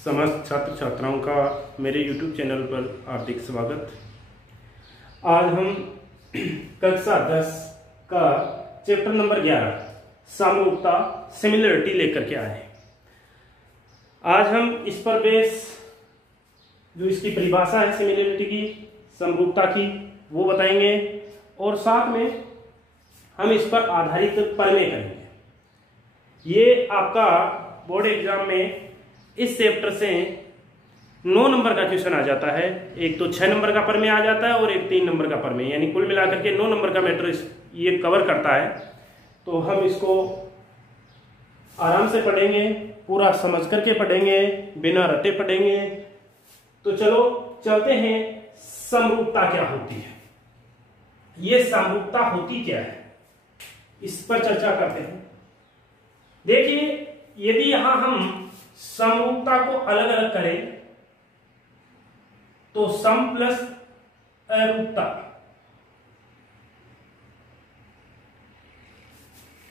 समस्त छात्र छात्राओं का मेरे YouTube चैनल पर हार्दिक स्वागत। आज हम कक्षा 10 का चैप्टर नंबर 11 समरूपता सिमिलरिटी लेकर के आए हैं। आज हम इस पर बेस जो इसकी परिभाषा है सिमिलरिटी की, समरूपता की, वो बताएंगे और साथ में हम इस पर आधारित प्रमेय करेंगे। ये आपका बोर्ड एग्जाम में इस चैप्टर से 9 नंबर का क्वेश्चन आ जाता है। एक तो 6 नंबर का प्रमेय आ जाता है और एक 3 नंबर का प्रमेय, यानी कुल मिलाकर के 9 नंबर का मैटर ये कवर करता है। तो हम इसको आराम से पढ़ेंगे, पूरा समझ करके पढ़ेंगे, बिना रटे पढ़ेंगे। तो चलो चलते हैं, समरूपता क्या होती है, ये समरूपता होती क्या है, इस पर चर्चा करते हैं। देखिए, यदि यहां हम समरूपता को अलग अलग करें तो सम प्लस अरूपता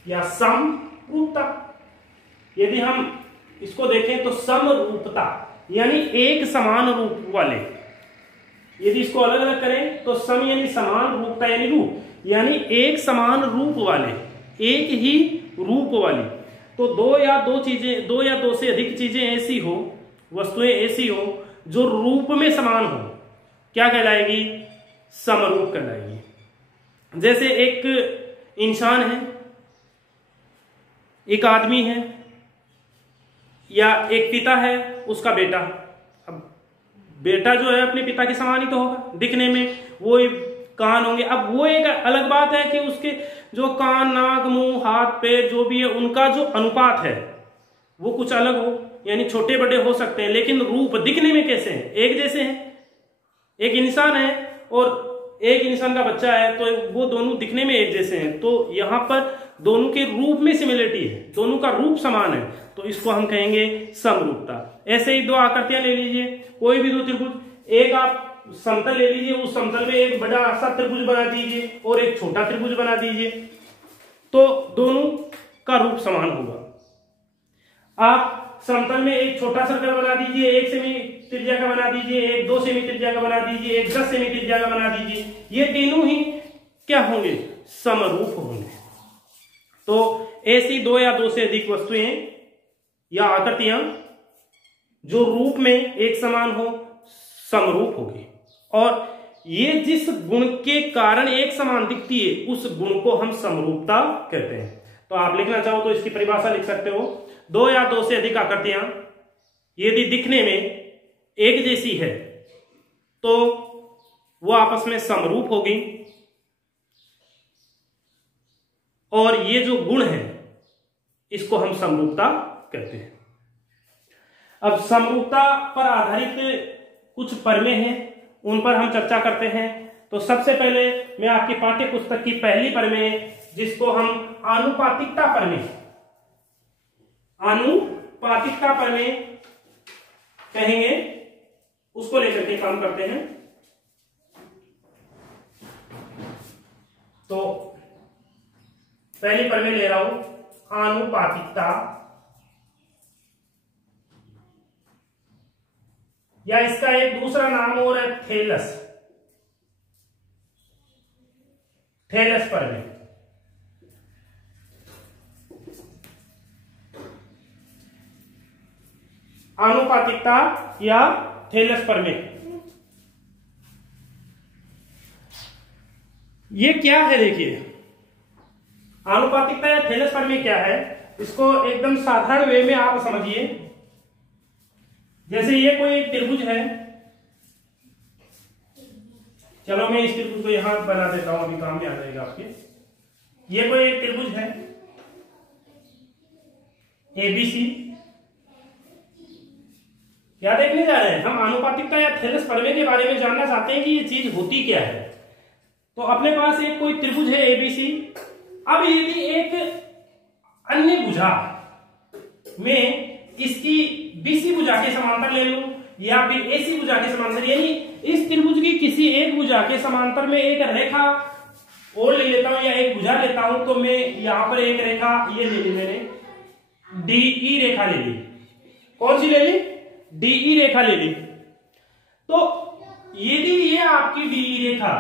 या समरूपता, यदि हम इसको देखें तो समरूपता यानी एक समान रूप वाले, यदि इसको अलग अलग करें तो सम यानी समान, रूपता यानी रूप, यानी एक समान रूप वाले, एक ही रूप वाली। तो दो या दो से अधिक चीजें ऐसी हो, वस्तुएं ऐसी हो जो रूप में समान हो, क्या कहलाएगी? समरूप कहलाएगी। जैसे एक इंसान है, एक आदमी है, या एक पिता है, उसका बेटा। अब बेटा जो है अपने पिता के समान ही तो होगा दिखने में, वो कान होंगे। अब वो एक अलग बात है कि उसके जो कान, नाक, मुंह, हाथ, पैर जो भी है, उनका जो अनुपात है वो कुछ अलग हो, यानी छोटे बड़े हो सकते हैं, लेकिन रूप दिखने में कैसे हैं? एक जैसे हैं। एक इंसान है और एक इंसान का बच्चा है, तो वो दोनों दिखने में एक जैसे हैं। तो यहां पर दोनों के रूप में सिमिलरिटी है, दोनों का रूप समान है, तो इसको हम कहेंगे समरूपता। ऐसे ही दो आकृतियां ले लीजिए, कोई भी दो त्रिभुज, एक आप समतल ले लीजिए, उस समतल में एक बड़ा सा त्रिभुज बना दीजिए और एक छोटा त्रिभुज बना दीजिए, तो दोनों का रूप समान होगा। आप समतल में एक छोटा सर्कल बना दीजिए, 1 सेमी त्रिज्या का बना दीजिए, एक 2 सेमी त्रिज्या का बना दीजिए, एक 10 सेमी त्रिज्या का बना दीजिए, ये तीनों ही क्या होंगे? समरूप होंगे। तो ऐसी 2 या 2 से अधिक वस्तुएं या आकृतियां जो रूप में एक समान हो, समरूप होगी। और ये जिस गुण के कारण एक समान दिखती है, उस गुण को हम समरूपता कहते हैं। तो आप लिखना चाहो तो इसकी परिभाषा लिख सकते हो, 2 या 2 से अधिक आकृतियां यदि दिखने में एक जैसी है तो वो आपस में समरूप होगी, और ये जो गुण है इसको हम समरूपता कहते हैं। अब समरूपता पर आधारित कुछ प्रमेय हैं, उन पर हम चर्चा करते हैं। तो सबसे पहले मैं आपकी पाठ्य पुस्तक की पहली प्रमेय, जिसको हम आनुपातिकता प्रमेय कहेंगे, उसको लेकर के काम करते हैं। तो पहली प्रमेय ले रहा हूं, आनुपातिकता, या इसका एक दूसरा नाम और है थेलस प्रमेय। आनुपातिकता या थेलस प्रमेय, ये क्या है? देखिए, आनुपातिकता या थेलस प्रमेय क्या है, इसको एकदम साधारण वे में आप समझिए। जैसे ये कोई एक त्रिभुज है, चलो मैं इस त्रिभुज को यहां बना देता हूं, अभी काम में आ जाएगा आपके। ये कोई एक त्रिभुज है ABC, क्या देखने जा रहे हैं हम? आनुपातिकता या थेलस प्रमेय के बारे में जानना चाहते हैं कि ये चीज होती क्या है। तो अपने पास एक कोई त्रिभुज है ABC। अब यदि एक अन्य भुजा में इसकी BC भुजा के समांतर ले लूं, या फिर AC भुजा के समांतर, यानी इस त्रिभुज की किसी एक भुजा के समांतर में एक रेखा और ले लेता हूं या एक भुजा लेता हूं, तो मैं यहां पर एक रेखा ये ले ली, मैंने DE रेखा ले ली। कौन सी ले ली? डीई रेखा ले ली, तो यदि ये आपकी डीई रेखा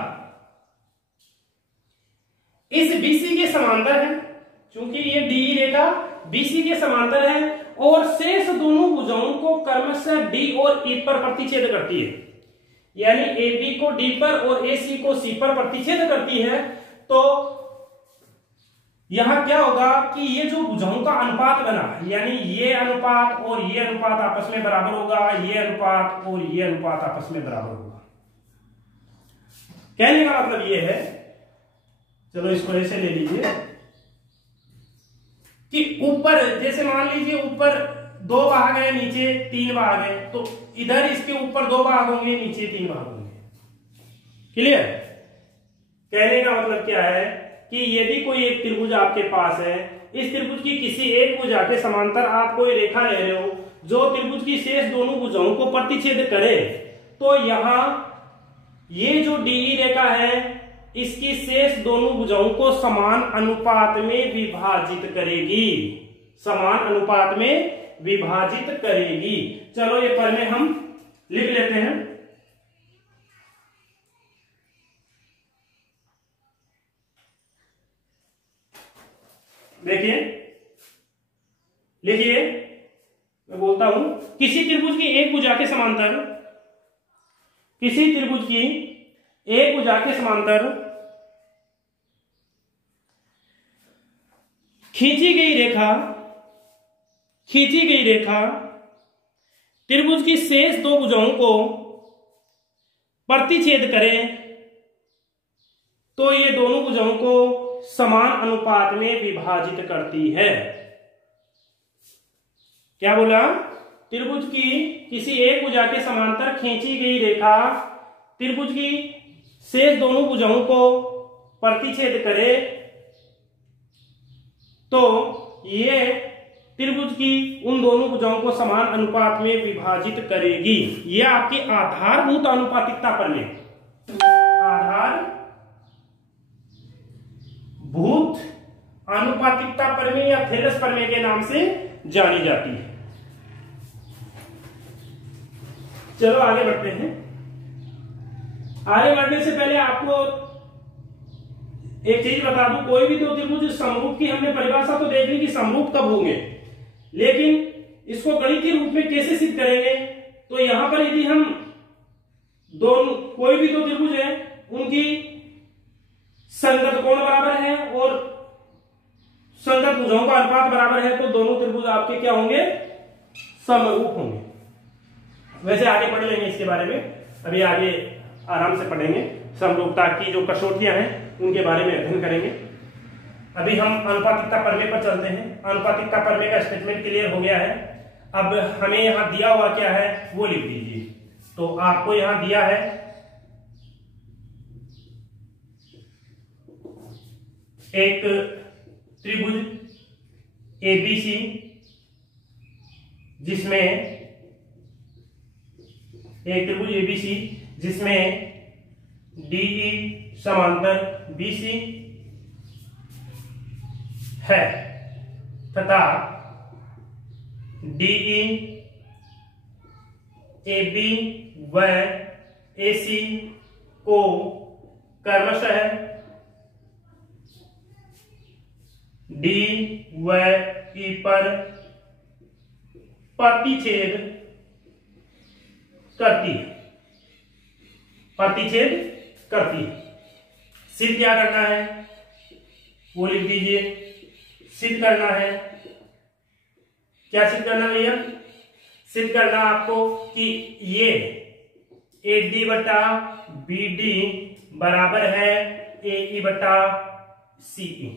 इस बीसी के समांतर है, क्योंकि ये डीई रेखा बीसी के समांतर है और शेष दोनों भुजाओं को क्रमशः डी और ई पर प्रतिच्छेद करती है, यानी ए बी को डी पर और ए सी को सी पर प्रतिच्छेद करती है, तो यहां क्या होगा कि ये जो भुजाओं का अनुपात बना, यानी ये अनुपात और ये अनुपात आपस में बराबर होगा, ये अनुपात और ये अनुपात आपस में बराबर होगा। कहने का मतलब ये है, चलो इसको ऐसे ले लीजिए कि ऊपर जैसे मान लीजिए ऊपर 2 भाग है, नीचे 3 भाग है, तो इधर इसके ऊपर 2 भाग होंगे, नीचे 3 भाग होंगे। क्लियर? कहने का मतलब क्या है कि यदि कोई एक त्रिभुज आपके पास है, इस त्रिभुज की किसी एक भुजा के समांतर आप कोई रेखा ले रहे हो जो त्रिभुज की शेष दोनों भुजाओं को प्रतिच्छेद करे, तो यहां ये जो डीई रेखा है इसकी शेष दोनों भुजाओं को समान अनुपात में विभाजित करेगी, समान अनुपात में विभाजित करेगी। चलो ये पर में हम लिख लेते हैं। देखिए, लिखिए, मैं बोलता हूं, किसी त्रिभुज की एक भुजा के समांतर, किसी त्रिभुज की एक भुजा के समांतर खींची गई रेखा त्रिभुज की शेष 2 भुजाओं को प्रतिच्छेद करे, तो ये दोनों भुजाओं को समान अनुपात में विभाजित करती है। क्या बोला? त्रिभुज की किसी एक भुजा के समांतर खींची गई रेखा त्रिभुज की शेष दोनों भुजाओं को प्रतिच्छेद करे, तो ये त्रिभुज की उन दोनों भुजाओं को समान अनुपात में विभाजित करेगी। ये आपकी आधारभूत अनुपातिकता प्रमेय, आधारभूत अनुपातिकता प्रमेय या थेलेस प्रमेय के नाम से जानी जाती है। चलो आगे बढ़ते हैं। आगे बढ़ने से पहले आपको एक चीज बता दूं, कोई भी दो त्रिभुज समरूप की हमने परिभाषा तो देख ली कि समरूप कब होंगे, लेकिन इसको गणितीय रूप में कैसे सिद्ध करेंगे? तो यहां पर यदि हम दोनों कोई भी दो त्रिभुज है उनकी संगत कोण बराबर है और संगत भुजाओं का अनुपात बराबर है, तो दोनों त्रिभुज आपके क्या होंगे? समरूप होंगे। वैसे आगे पढ़ लेंगे इसके बारे में, अभी आगे आराम से पढ़ेंगे, समरूपता की जो कसौटियां हैं उनके बारे में अध्ययन करेंगे। अभी हम अनुपातिकता प्रमेय पर चलते हैं। अनुपातिकता प्रमेय का स्टेटमेंट क्लियर हो गया है। अब हमें यहां दिया हुआ क्या है वो लिख दीजिए। तो आपको यहां दिया है एक त्रिभुज एबीसी जिसमें डीई समांतर बीसी है तथा डीई एबी व एसी को क्रमशः डी व ई पर प्रतिच्छेद करती है। सिद्ध क्या करना है वो लिख दीजिए। सिद्ध करना है, क्या सिद्ध करना है भैया? सिद्ध करना आपको कि ये AD बटा BD बराबर है AE बटा CE।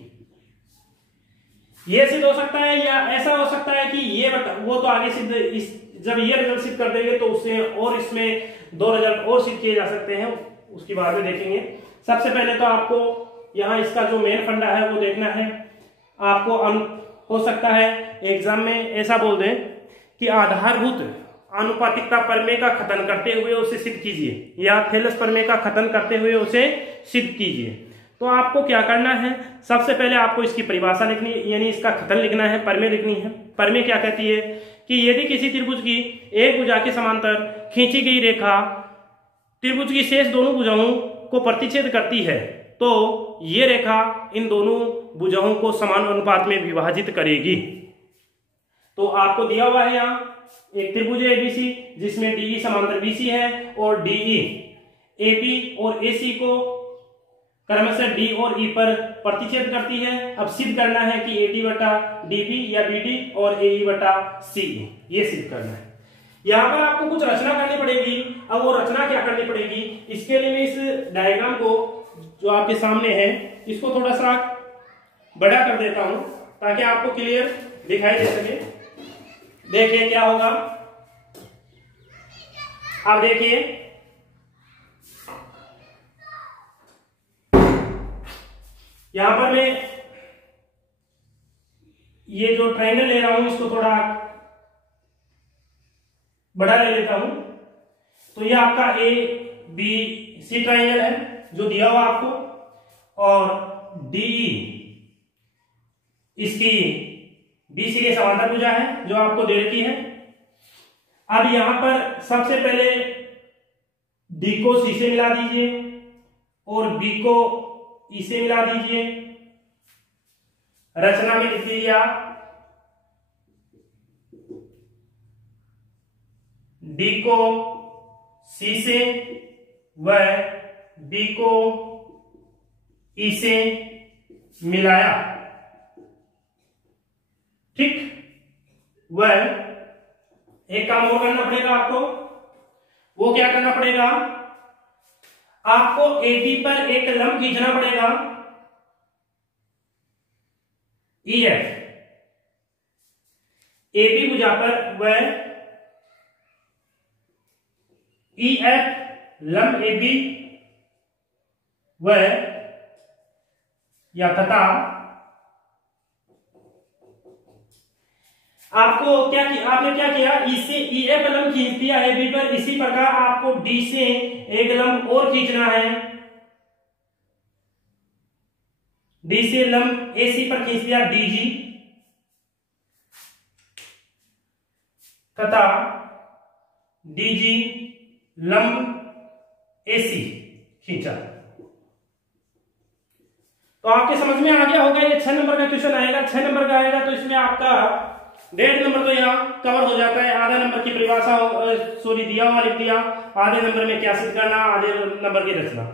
ये सिद्ध हो सकता है या ऐसा हो सकता है कि ये वो तो आगे सिद्ध, जब ये रिजल्ट सिद्ध कर देंगे तो उससे और इसमें 2 रिजल्ट और सिद्ध किए जा सकते हैं, उसकी बाद में देखेंगे। सबसे पहले तो आपको यहाँ इसका जो मेन फंडा है वो देखना है। आपको हो सकता है एग्जाम में ऐसा बोल दें कि आधारभूत अनुपातिकता प्रमेय का खतन करते हुए उसे सिद्ध कीजिए या थेलेस प्रमेय का खतन करते हुए उसे सिद्ध कीजिए। तो आपको क्या करना है, सबसे पहले आपको इसकी परिभाषा लिखनी है, यानी इसका कथन लिखना है, परमेय लिखनी है। परमेय क्या कहती है कि यदि किसी त्रिभुज की एक भुजा के समांतर खींची गई रेखा त्रिभुज की शेष दोनों भुजाओं को प्रतिच्छेद करती है तो ये रेखा इन दोनों भुजाओं को समान अनुपात में विभाजित करेगी। तो आपको दिया हुआ है यहाँ एक त्रिभुज है एबीसी जिसमें डीई समांतर बीसी है और डीई एबी और एसी को क्रमशः डी और ई पर प्रतिच्छेद करती है। अब सिद्ध करना है कि एडी बटा डीबी या बीडी और एई बटा सीई, ये सिद्ध करना है। यहाँ पर आपको कुछ रचना करनी पड़ेगी। अब वो रचना क्या करनी पड़ेगी, इसके लिए मैं इस डायग्राम को जो आपके सामने है इसको थोड़ा सा बड़ा कर देता हूं ताकि आपको क्लियर दिखाई दे सके। देखिए क्या होगा, अब देखिए यहां पर मैं ये जो ट्रायंगल ले रहा हूं इसको थोड़ा बड़ा ले लेता हूं। तो ये आपका ए बी सी ट्रायंगल है जो दिया हुआ आपको, और डीई इसकी बीसी के समांतर भुजा है जो आपको दे रखी है। अब यहां पर सबसे पहले डी को सी से मिला दीजिए और बी को ई से मिला दीजिए। रचना में लिख दीजिए आप डी को सी से व बी को ई से मिलाया, ठीक। वह एक काम और करना पड़ेगा आपको, वो क्या करना पड़ेगा, आपको एबी पर एक लंब खींचना पड़ेगा ईएफ, एबी भुजा पर वह ईएफ लंब एबी वह या तथा आपको क्या किया, आपने क्या किया, ई से ईएफ लंब खींच दिया है बी पर। इसी प्रकार आपको डी से एक लंब और खींचना है, डी से लंब एसी पर खींच दिया डीजी तथा डीजी लंब एसी खींचा। तो आपके समझ में आ गया होगा, ये 6 नंबर का क्वेश्चन आएगा। 6 नंबर का आएगा तो इसमें आपका 1.5 नंबर तो यहाँ कवर हो जाता है। आधा नंबर की परिभाषा सॉरी दिया हुआ लिख दिया, आधे नंबर में क्या सिद्ध करना, आधे नंबर की रचना,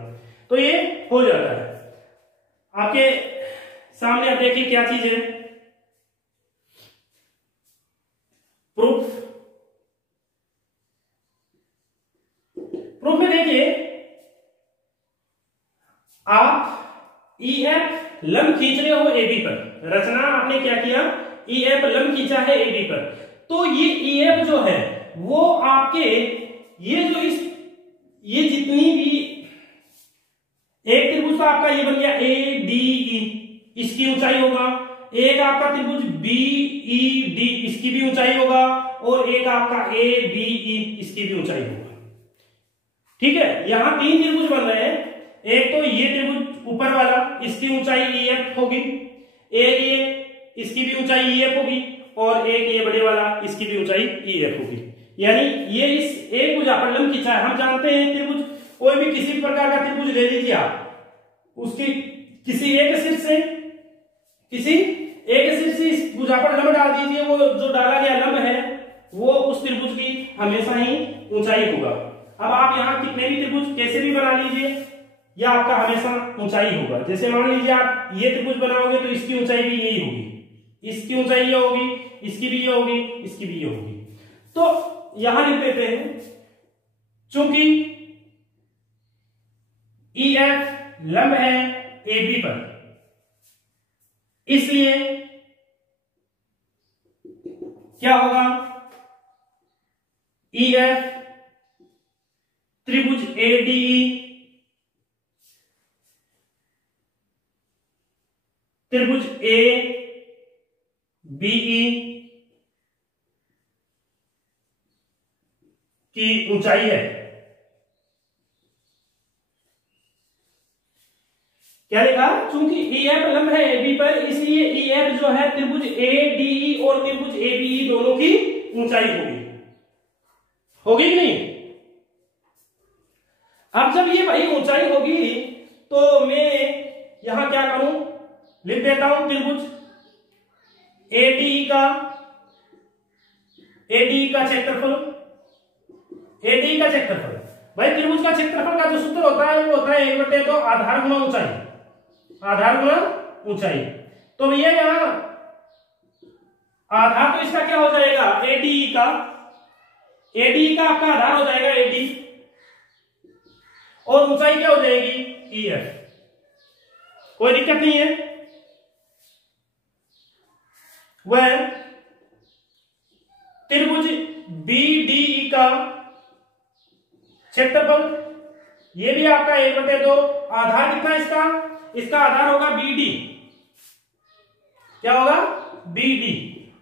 तो ये हो जाता है आपके सामने। अब देखिए क्या चीज है, प्रूफ। प्रूफ में देखिए आप ईएफ लंब खींच रहे हो एबी पर। रचना आपने क्या किया, ईएफ लंब खींचा है एबी पर। तो ये ईएफ जो है वो आपके ये जो ये जितनी भी एक त्रिभुज तो आपका ये बन गया ए डी ई, इसकी ऊंचाई होगा। एक आपका त्रिभुज बी ई डी, इसकी भी ऊंचाई होगा। और एक आपका ए बी ई, इसकी भी ऊंचाई होगा। ठीक है, यहां 3 त्रिभुज बन रहे हैं। एक तो ये त्रिभुज ऊपर वाला, इसकी ऊंचाई ईएफ होगी, एक ये इसकी भी ऊंचाई ईएफ होगी, और एक ये बड़े वाला इसकी भी ऊंचाई ईएफ होगी। यानी ये इस एक भुजा पर लंब खींचा है। हम जानते हैं त्रिभुज, कोई भी किसी भी प्रकार का त्रिभुज ले लीजिए आप, उसकी किसी एक शीर्ष से इस भुजा पर लंब डाल दीजिए, वो जो डाला गया लंब है वो उस त्रिभुज की हमेशा ही ऊंचाई होगा। अब आप यहाँ कितने भी त्रिभुज कैसे भी बना लीजिए, यह आपका हमेशा ऊंचाई होगा। जैसे मान लीजिए आप ये त्रिभुज बनाओगे तो इसकी ऊंचाई भी यही होगी, इसकी ऊंचाई ये होगी, इसकी भी ये होगी, इसकी भी ये होगी। तो यहां लिख देते हैं, चूंकि ईएफ लंब है एबी पर, इसलिए क्या होगा, ईएफ त्रिभुज एडीई त्रिभुज ए बीई की ऊंचाई है। क्या लिखा, चूंकि ई एफ लंब है ए बी पर इसलिए ई एफ जो है त्रिभुज ए डी ई और त्रिभुज ए बी ई दोनों की ऊंचाई होगी, होगी कि नहीं। अब जब ये भाई ऊंचाई होगी तो मैं यहां क्या करूं, लिख देता हूं त्रिभुज एडीई का क्षेत्रफल, एडीई का क्षेत्रफल। भाई त्रिभुज का क्षेत्रफल का जो सूत्र होता है वो होता है 1/2 आधार गुणा ऊंचाई, आधार गुणा ऊंचाई। तो भैया यहां आधार तो इसका क्या हो जाएगा, एडीई का, एडीई का आपका आधार हो जाएगा एडी और ऊंचाई क्या हो जाएगी ईएफ। कोई दिक्कत नहीं है। वह त्रिभुज बीडीई का क्षेत्रफल, ये भी आपका 1/2, आधार कितना इसका, इसका आधार होगा बीडी, क्या होगा बीडी,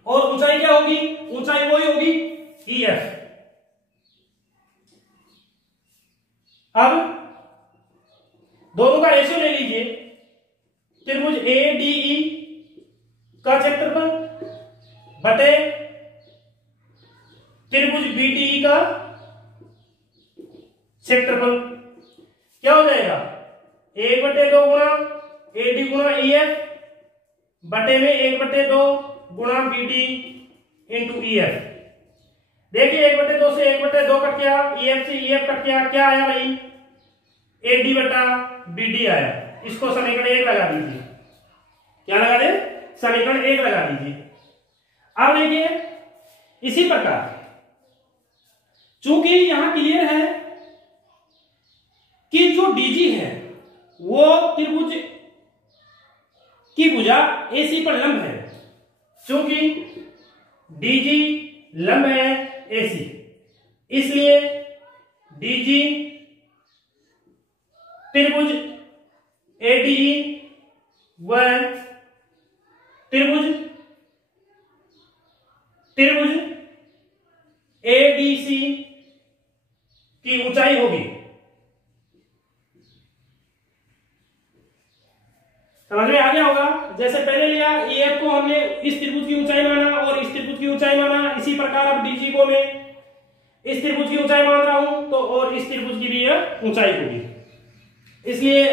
और ऊंचाई क्या होगी, ऊंचाई वही होगी ईएफ। अब दोनों का रेशियो ले लीजिए, त्रिभुज एडीई का क्षेत्रफल बटे त्रिभुज बीडीई का क्षेत्रफल, क्या हो जाएगा 1/2 गुणा एडी गुणा ईएफ बटे में 1/2 गुणा बीडी इंटू ईएफ। देखिए 1/2 से 1/2 कट गया, ईएफ से ईएफ कट गया, क्या आया भाई एडी बटा बीडी आया। इसको समीकरण 1 लगा दीजिए, क्या लगा दे, समीकरण 1 लगा दीजिए। अब देखिए इसी प्रकार चूंकि यहां क्लियर है कि जो डीजी है वो त्रिभुज की भुजा एसी पर लंब है, चूंकि डीजी लंब है एसी, इसलिए डीजी त्रिभुज एडीई व त्रिभुज एडीसी की ऊंचाई होगी। समझ में आ गया होगा। जैसे पहले लिया ईएफ को हमने इस त्रिभुज की ऊंचाई माना और इस त्रिभुज की ऊंचाई माना, इसी प्रकार अब डीजी को मैं इस त्रिभुज की ऊंचाई मान रहा हूं तो और इस त्रिभुज की भी यह ऊंचाई होगी। इसलिए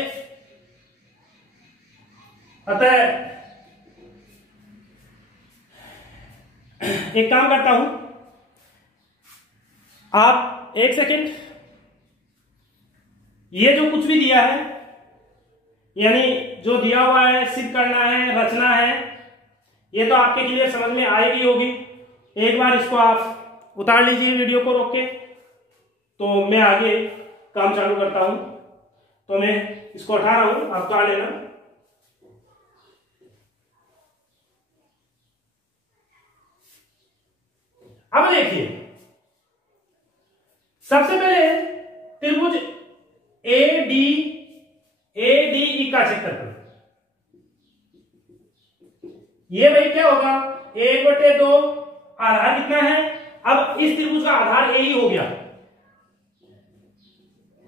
अतः एक काम करता हूं, आप 1 सेकेंड, ये जो कुछ भी दिया है यानी जो दिया हुआ है सिद्ध करना है, रचना है, ये तो आपके क्लियर समझ में आएगी होगी। एक बार इसको आप उतार लीजिए वीडियो को रोक के, तो मैं आगे काम चालू करता हूं। तो मैं इसको उठा रहा हूं, आप उतार लेना। अब देखिए सबसे पहले त्रिभुज एडीई का क्षेत्रफल, ये भाई क्या होगा 1/2, आधार कितना है, अब इस त्रिभुज का आधार ए ही हो गया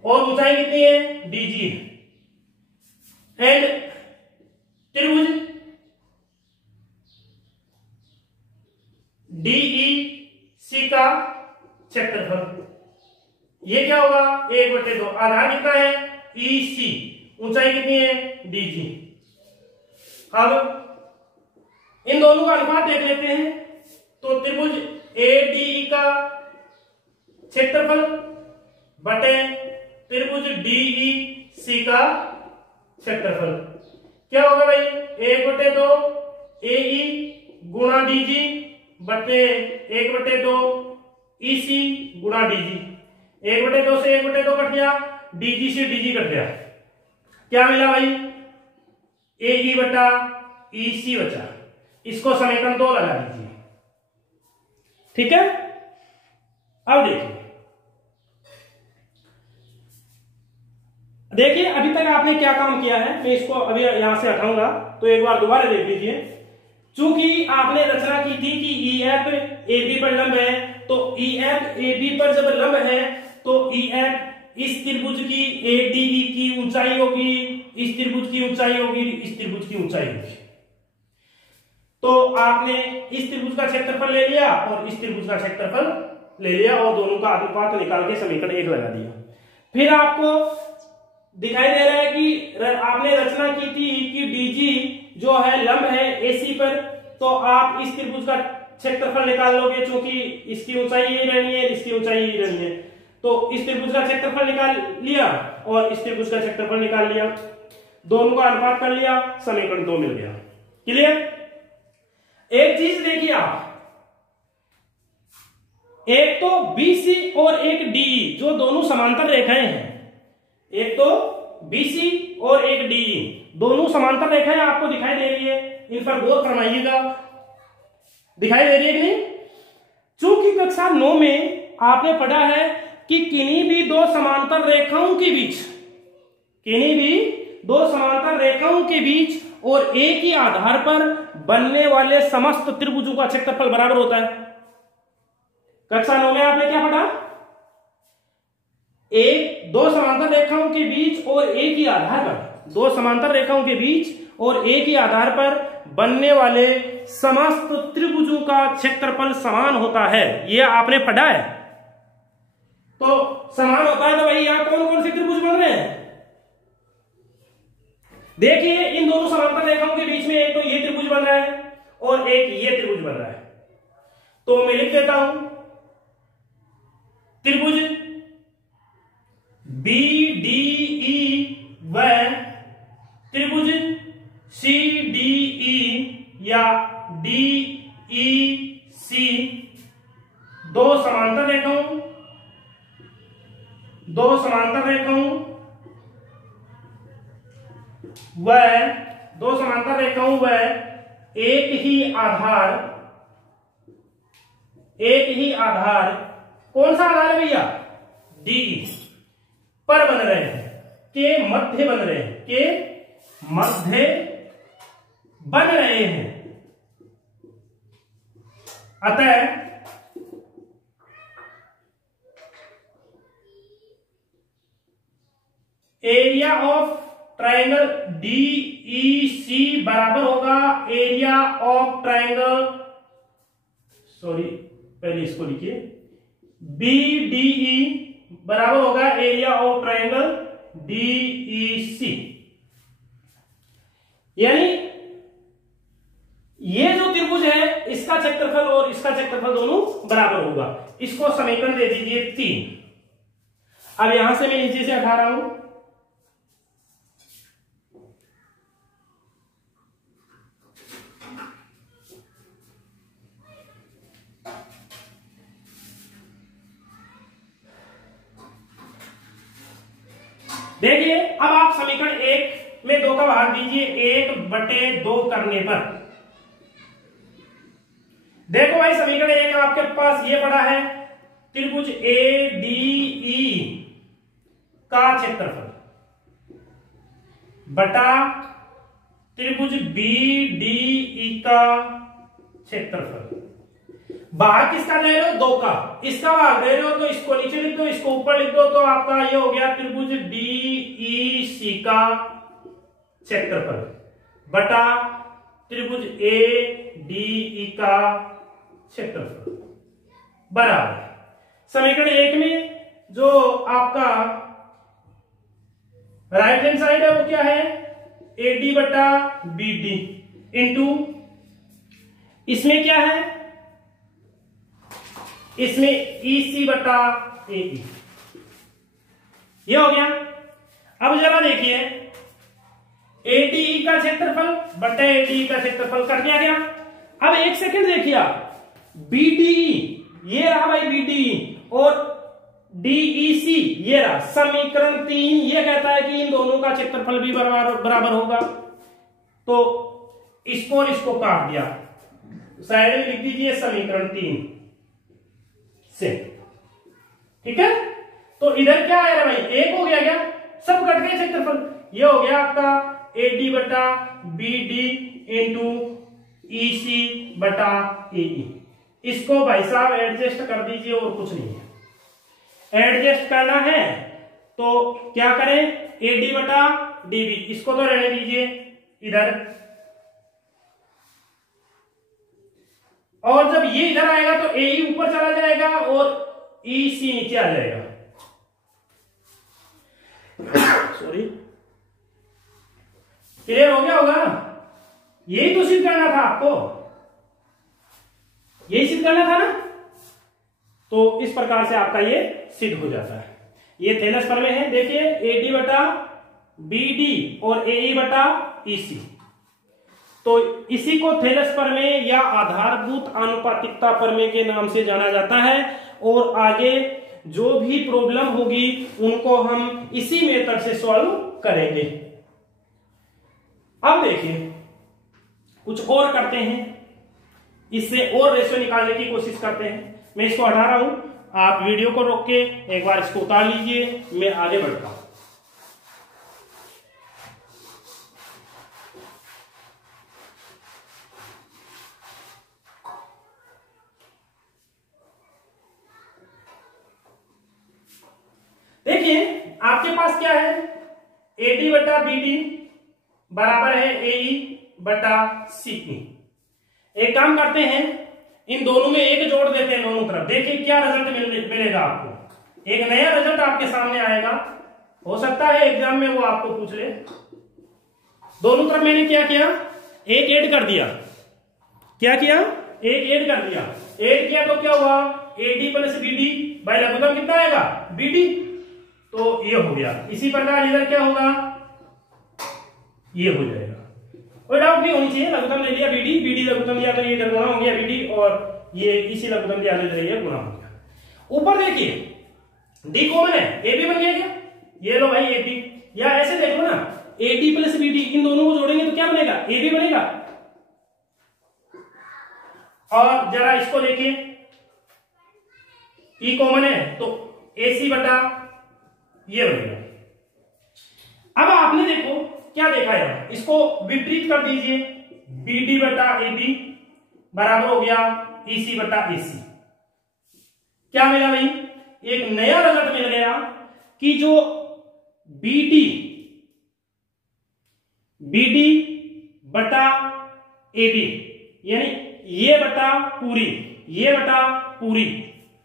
और ऊंचाई कितनी है डीजी, एंड त्रिभुज डीईसी का क्षेत्रफल, ये क्या होगा 1/2, आधार कितना है ईसी, ऊंचाई कितनी है डीजी। अब इन दोनों का अनुपात देख लेते हैं। तो त्रिभुज एडीई का क्षेत्रफल बटे त्रिभुज डीईसी का क्षेत्रफल क्या होगा भाई 1/2 एई गुणा डीजी बटे 1/2 ईसी गुणा डीजी। 1/2 से 1/2 कट गया, डीजी से डीजी कट गया, क्या मिला भाई एई बटा ईसी बचा। इसको समीकरण 2 लगा दीजिए, ठीक है। अब देखिए अभी तक आपने क्या काम किया है, मैं इसको अभी यहां से हटाऊंगा तो एक बार दोबारा देख लीजिए। चूंकि आपने रचना की थी कि ईएफ एबी पर लंब है, तो ईएफ एबी पर जब लंब है तो ईएफ इस त्रिभुज की एडीई की ऊंचाई होगी इस त्रिभुज की ऊंचाई होगी, इस त्रिभुज की ऊंचाई होगी। तो आपने इस त्रिभुज का क्षेत्रफल ले लिया और इस त्रिभुज का क्षेत्रफल ले लिया और दोनों का अनुपात निकाल के समीकरण 1 लगा दिया। फिर आपको दिखाई दे रहा है कि आपने रचना की थी कि डीजी जो है लंब है एसी पर, तो आप इस त्रिभुज का क्षेत्रफल निकाल लोगे, क्योंकि इसकी ऊंचाई यही रहनी है, इसकी ऊंचाई यही रहनी है। तो इस त्रिभुज का क्षेत्रफल निकाल लिया और इस त्रिभुज का क्षेत्रफल निकाल लिया, दोनों का अनुपात कर लिया, समीकरण 2 मिल गया। क्लियर? एक चीज देखिए आप, एक तो BC और एक DE जो दोनों समांतर रेखाएं हैं, एक तो BC और एक DE दोनों समांतर रेखाएं आपको दिखाई दे रही है, इन पर गौर फरमाइएगा। दिखाई दे रही है कि नहीं? चूंकि कक्षा 9 में आपने पढ़ा है कि किन्हीं भी दो समांतर रेखाओं के बीच, किन्हीं भी दो समांतर रेखाओं के बीच और एक ही आधार पर बनने वाले समस्त त्रिभुजों का क्षेत्रफल बराबर होता है। कक्षा 9 में आपने क्या पढ़ा? एक दो समांतर रेखाओं के बीच और एक ही आधार पर, दो समांतर रेखाओं के बीच और एक ही आधार पर बनने वाले समस्त त्रिभुजों का क्षेत्रफल समान होता है, यह आपने पढ़ा है। तो समान होता है तो भाई यहां कौन कौन से त्रिभुज बन रहे हैं? देखिए इन दोनों समांतर रेखाओं के बीच में एक तो ये त्रिभुज बन रहा है और एक ये त्रिभुज बन रहा है। तो मैं लिख देता हूं त्रिभुज BDE व त्रिभुज CDE या DEC दो समांतर रेखाओं व एक ही आधार कौन सा आधार है भैया? DE पर बन रहे हैं, के मध्य बन रहे हैं, के मध्य बन रहे हैं। अतः एरिया ऑफ ट्राइंगल DEC बराबर होगा एरिया ऑफ ट्राइंगल, सॉरी पहले इसको लिखिए, BDE बराबर होगा एरिया ऑफ ट्राइंगल DEC। यानी ये जो त्रिभुज है इसका क्षेत्रफल और इसका क्षेत्रफल दोनों बराबर होगा। इसको समीकरण दे दीजिए 3। अब यहां से मैं नीचे से हटा रहा हूं, देखिए अब आप समीकरण 1 में 2 का भाग दीजिए 1/2 करने पर। देखो भाई समीकरण 1 आपके पास ये पड़ा है त्रिभुज ADE का क्षेत्रफल बटा त्रिभुज BDE का क्षेत्रफल। भाग किसका दे रहे हो? 2 का। इसका भाग दे रहे हो तो इसको नीचे लिख दो, इसको ऊपर लिख दो, तो आपका ये हो गया त्रिभुज DEC का क्षेत्रफल बटा त्रिभुज ADE का क्षेत्रफल बराबर समीकरण 1 में जो आपका राइट हैंड साइड है वो क्या है? AD बटा BD इंटू इसमें क्या है? इसमें EC बटा AE। ये हो गया। अब जरा देखिए ADE का क्षेत्रफल बटा ADE का क्षेत्रफल कर दिया गया। अब एक सेकंड देखिए आप, BDE ये रहा भाई BDE और DEC ये रहा। समीकरण 3 ये कहता है कि इन दोनों का क्षेत्रफल भी बराबर होगा, तो इसको और इसको काट दिया, साइड में लिख दीजिए समीकरण 3 से। ठीक है, तो इधर क्या आया भाई? 1 हो गया क्या? सब कट गए क्षेत्रफल। ये हो गया आपका AD बटा BD इंटू EC बटा AE। इसको भाई साहब एडजस्ट कर दीजिए और कुछ नहीं है। एडजस्ट करना है तो क्या करें? AD बटा डीबी, इसको तो रहने दीजिए इधर, और जब ये इधर आएगा तो ए ऊपर चला जाएगा और ई सी नीचे आ जाएगा। सॉरी, क्लियर हो गया होगा? यही तो सिद्ध करना था आपको, यही सिद्ध करना था ना। तो इस प्रकार से आपका ये सिद्ध हो जाता है। ये थेलस प्रमेय है। देखिए एडी बटा बीडी और एई बटा ईसी, तो इसी को थेलस प्रमेय या आधारभूत आनुपातिकता प्रमेय के नाम से जाना जाता है। और आगे जो भी प्रॉब्लम होगी उनको हम इसी मेथड से सॉल्व करेंगे। अब देखिए कुछ और करते हैं, इससे और रेशो निकालने की कोशिश करते हैं। मैं इसको हटा रहा हूं, आप वीडियो को रोक के एक बार इसको उतार लीजिए, मैं आगे बढ़ता हूं। देखिए आपके पास क्या है, एडी बटा बीडी बराबर है एई बटा सीई। एक काम करते हैं, इन दोनों में एक जोड़ देते हैं दोनों तरफ, देखिए क्या रिजल्ट मिलेगा आपको। एक नया रिजल्ट आपके सामने आएगा, हो सकता है एग्जाम में वो आपको पूछ ले। दोनों तरफ मैंने क्या किया, एक ऐड कर दिया। क्या किया, एक ऐड कर दिया। ऐड किया तो क्या हुआ, एडी प्लस बीडी बाई लघुत्तम कितना आएगा, बीडी, तो ये हो गया। इसी प्रकार इधर क्या होगा, ये हो जाएगा। कोई डाउट नहीं होनी चाहिए, लघुत्तम ले लिया बीडी, बीडी लघुत्तम लिया तो ये इधर गुणा हो गया बीडी, और ये इसी लघुत्तम लिया तो इधर ये गुणा हो गया। ऊपर देखिए डी कॉमन है, ए बी बन गया क्या, ये लो भाई ए बी, या ऐसे देखो ना A D plus B D, इन दोनों को जोड़ेंगे तो क्या बनेगा, ए बी बनेगा। और जरा इसको देखिए, ई कॉमन है तो ए सी बटा ये बनेगा। अब आपने देखो क्या देखा है, इसको विपरीत कर दीजिए, बी डी बटा ए बी बराबर हो गया ई सी बटा ए सी। क्या मिला भाई, एक नया रिजल्ट मिल गया कि जो बी डी बटा ए बी, यानी ये बटा पूरी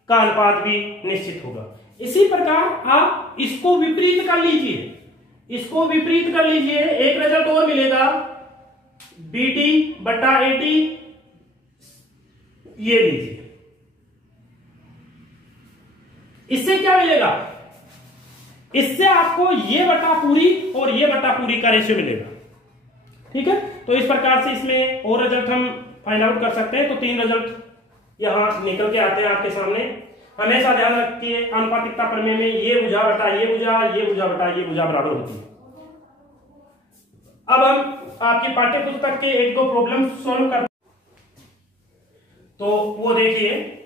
का अनुपात भी निश्चित होगा। इसी प्रकार आप इसको विपरीत कर लीजिए, इसको विपरीत कर लीजिए, एक रिजल्ट और मिलेगा, बी डी बटा ए डी, ये लीजिए। इससे क्या मिलेगा, इससे आपको ये बटा पूरी और ये बटा पूरी का रेशियो मिलेगा। ठीक है, तो इस प्रकार से इसमें और रिजल्ट हम फाइंड आउट कर सकते हैं। तो 3 रिजल्ट यहां निकल के आते हैं आपके सामने। हमेशा ध्यान रखिए आनुपातिकता प्रमेय में ये भुजा बटा ये भुजा, ये भुजा बटा ये भुजा बराबर होती है। अब हम आपकी पाठ्य पुस्तक के 1-2 प्रॉब्लम सॉल्व कर, तो वो देखिए,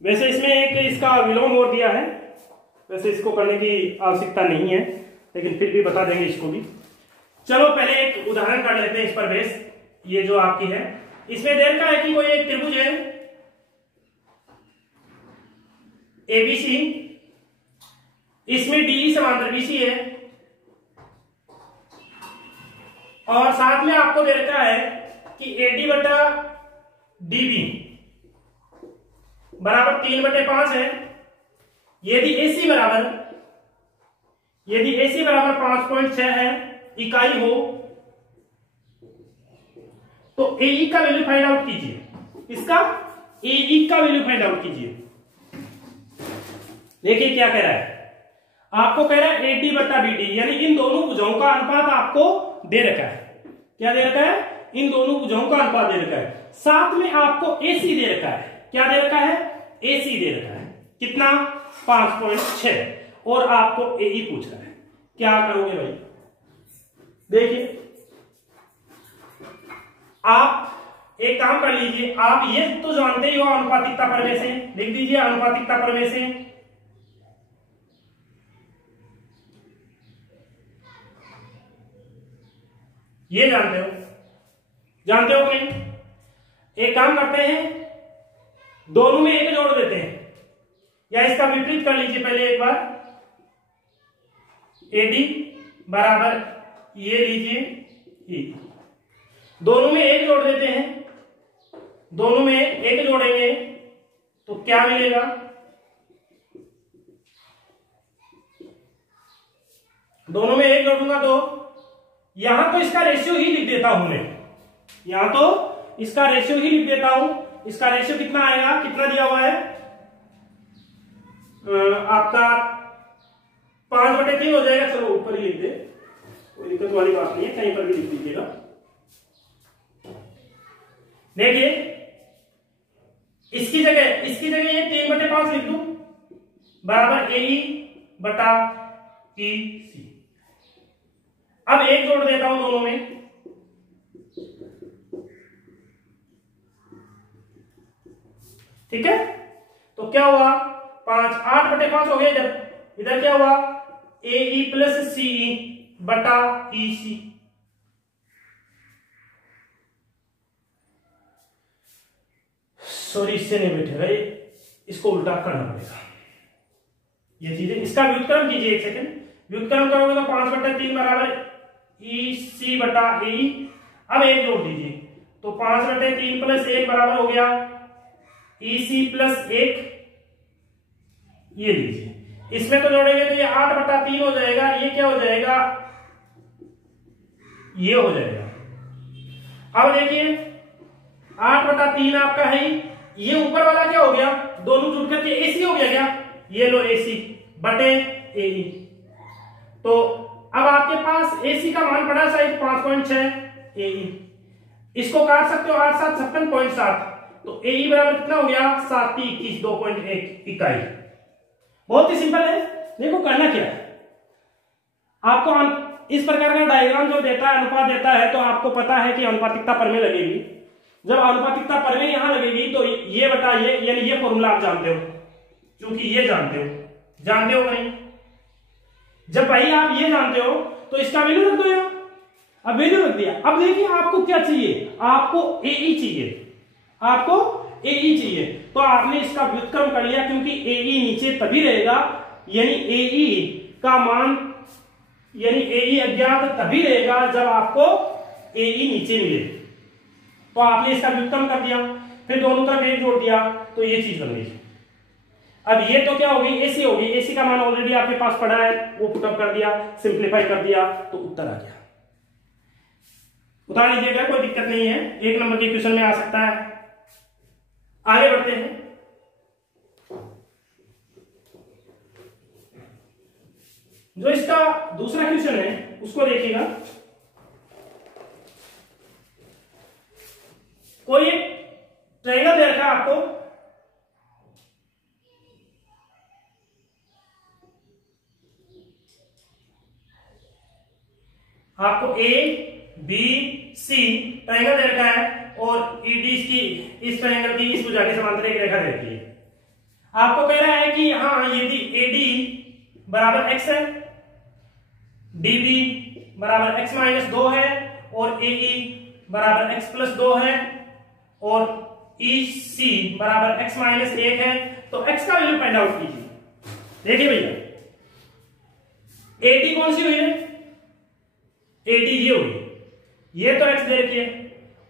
वैसे इसमें एक इसका विलोम और दिया है, वैसे इसको करने की आवश्यकता नहीं है, लेकिन फिर भी बता देंगे इसको भी। चलो पहले एक उदाहरण कर लेते हैं इस पर बेस। ये जो आपकी है, इसमें देर का है कि कोई एक त्रिभुज है एबीसी, इसमें डी समांतर बीसी है, और साथ में आपको दे रखा है कि एडी बटा डीबी बराबर 3/5 है। यदि एसी बराबर 5.6 है, इकाई हो, तो एई का वैल्यू फाइंड आउट कीजिए। इसका एई का वैल्यू फाइंड आउट कीजिए। देखिए क्या कह रहा है, आपको कह रहा है एडी बटा बीडी, यानी इन दोनों भुजाओं का अनुपात आपको दे रखा है। क्या दे रखा है, इन दोनों भुजाओं का अनुपात दे रखा है। साथ में आपको एसी दे रखा है। क्या दे रखा है, एसी दे रखा है। कितना, 5.6, और आपको एई पूछ रहा है। क्या करोगे भाई, देखिए आप एक काम कर लीजिए, आप ये तो जानते ही हो आनुपातिकता प्रमेय से, लिख दीजिए आनुपातिकता प्रमेय से। ये जानते हो कि नहीं? एक काम करते हैं, दोनों में एक जोड़ देते हैं, या इसका विपरीत कर लीजिए पहले एक बार, AD बराबर ये लीजिए E, दोनों में एक जोड़ देते हैं, दोनों में एक जोड़ेंगे तो क्या मिलेगा, दोनों में एक जोड़ूंगा तो यहां तो इसका रेशियो ही लिख देता हूं मैं, यहां तो इसका रेशियो ही लिख देता हूं। इसका रेशियो कितना आएगा, कितना दिया हुआ है आपका 5/3 हो जाएगा। चलो ऊपर ही लिख दे, कोई दिक्कत वाली बात नहीं है, कहीं पर भी लिख दीजिएगा। देखिए इसकी जगह ये 3/5 लिख दूं बराबर AE बटा EC। अब एक जोड़ देता हूं दोनों में, ठीक है, तो क्या हुआ 8/5 हो गया। इधर क्या हुआ AE प्लस CE बटा EC। सॉरी इससे नहीं बैठेगा, इसको उल्टा करना पड़ेगा ये चीजें। इसका व्युत्क्रम कीजिए, एक सेकंड, व्युत्क्रम करोगे तो 5/3 बराबर EC बटा AE। अब एक जोड़ दीजिए तो 5/3 प्लस 1 बराबर हो गया EC प्लस 1, ये लीजिए। इसमें तो जोड़ेंगे तो ये 8/3 हो जाएगा, ये क्या हो जाएगा, ये हो जाएगा। अब देखिए 8/3 आपका है, ये ऊपर वाला क्या हो गया, दोनों जुड़ करके AC हो गया क्या, ये लो AC बटे AE। तो अब आपके पास AC का मान पड़ा शायद 5.6 AE, इसको काट सकते हो 8 7 56.7, तो AE बराबर कितना हो गया 7 21 2.1 इकाई। बहुत ही सिंपल है। देखो करना क्या है, आपको इस प्रकार का डायग्राम जो देता है, अनुपात देता है, तो आपको पता है कि अनुपातिकता प्रमेय लगेगी। जब अनुपातिकता प्रमेय यहां लगेगी तो ये बटा ये, यानी ये फॉर्मूला आप जानते हो, क्योंकि ये जानते हो नहीं। जब भाई आप ये जानते हो तो इसका वैल्यू रख दो यार। अब वैल्यू रख दिया, अब देखिए आपको क्या चाहिए, आपको AE चाहिए, आपको AE चाहिए, तो आपने इसका व्युत्क्रम कर लिया, क्योंकि AE नीचे तभी रहेगा, यानी AE का मान, यानी AE अज्ञात तभी रहेगा जब आपको AE नीचे मिले। तो आपने इसका व्युत्क्रम कर दिया, फिर दोनों तरफ एक जोड़ दिया, तो ये चीज बन गई। अब ये तो क्या होगी, AC होगी, AC का मान ऑलरेडी आपके पास पड़ा है, वो पुटअप कर दिया, सिंप्लीफाई कर दिया, तो उत्तर आ गया। उतार लीजिएगा, कोई दिक्कत नहीं है, 1 नंबर के क्वेश्चन में आ सकता है। आगे बढ़ते हैं। जो इसका दूसरा क्वेश्चन है उसको देखिएगा। कोई एक ट्रायंगल दे रखा है आपको, A B C ट्रायंगल दे रखा है और ED की इस ट्रायंगल की इस भुजा के समांतर एक रेखा दे रखी है। आपको कह रहा है कि यहां यदि AD बराबर x है, DB बराबर x माइनस 2 है और AE बराबर x प्लस 2 है और EC बराबर x माइनस 1 है, तो x का वैल्यू फाइंड आउट कीजिए। देखिए भैया AD कौन सी हुई है, AD ये हुई, ये तो x दे रखी है,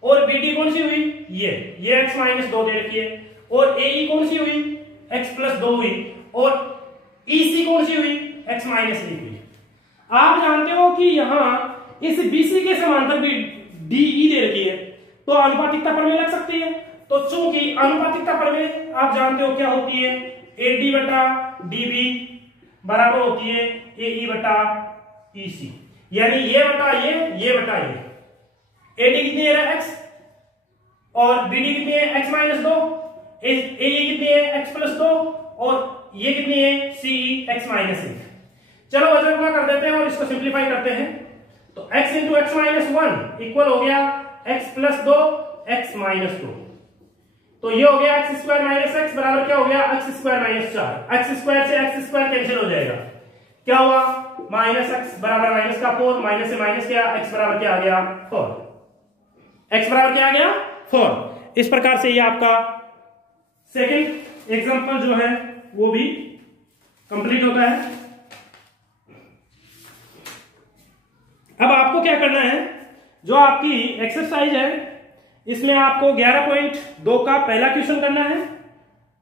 और BD कौन सी हुई, ये x माइनस 2 दे रखी है, और AE कौन सी हुई, x प्लस 2 हुई, और EC कौन सी हुई, x माइनस 1 हुई। आप जानते हो कि यहां इस BC के समांतर भी DE दे रखी है, तो अनुपातिकता प्रमेय लग सकती है। तो चूंकि अनुपातिकता प्रमेय आप जानते हो क्या होती है, AD बटा DB बराबर होती है AE बटा EC, यानी ये बटा ये बटा ये। AD कितनी है x और BD कितनी है x माइनस 2, AE कितनी है x प्लस 2 और ये कितनी है CE x माइनस 1। चलो वजन गुणा कर देते हैं और इसको सिंप्लीफाई करते हैं, तो x into x minus 1 equal हो गया x प्लस 2 x माइनस 2, तो ये हो गया x स्क्वायर माइनस x बराबर क्या हो गया x square minus 4। x square से x स्क्वायर कैंसिल हो जाएगा, क्या हुआ माइनस x बराबर माइनस का 4, माइनस से माइनस क्या, x बराबर क्या आ गया 4, x बराबर क्या आ गया 4। इस प्रकार से ये आपका सेकंड एग्जांपल जो है वो भी कंप्लीट होता है। अब आपको क्या करना है, जो आपकी एक्सरसाइज है इसमें आपको 11.2 का पहला क्वेश्चन करना है,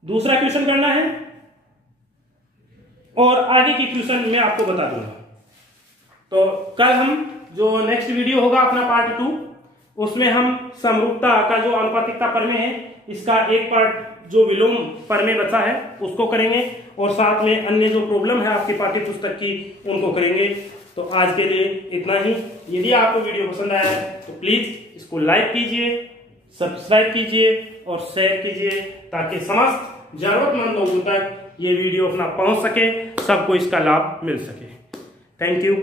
दूसरा क्वेश्चन करना है और आगे की क्वेश्चन मैं आपको बता दूंगा। तो कल हम जो नेक्स्ट वीडियो होगा अपना पार्ट 2, उसमें हम समरूपता का जो आनुपातिकता प्रमेय है इसका एक पार्ट जो विलोम प्रमेय बचा है उसको करेंगे और साथ में अन्य जो प्रॉब्लम है आपकी पाठ्य पुस्तक की उनको करेंगे। तो आज के लिए इतना ही। यदि आपको वीडियो पसंद आया है तो प्लीज इसको लाइक कीजिए, सब्सक्राइब कीजिए और शेयर कीजिए ताकि समस्त जरूरतमंद लोगों तक ये वीडियो अपना पहुंच सके, सबको इसका लाभ मिल सके। Thank you.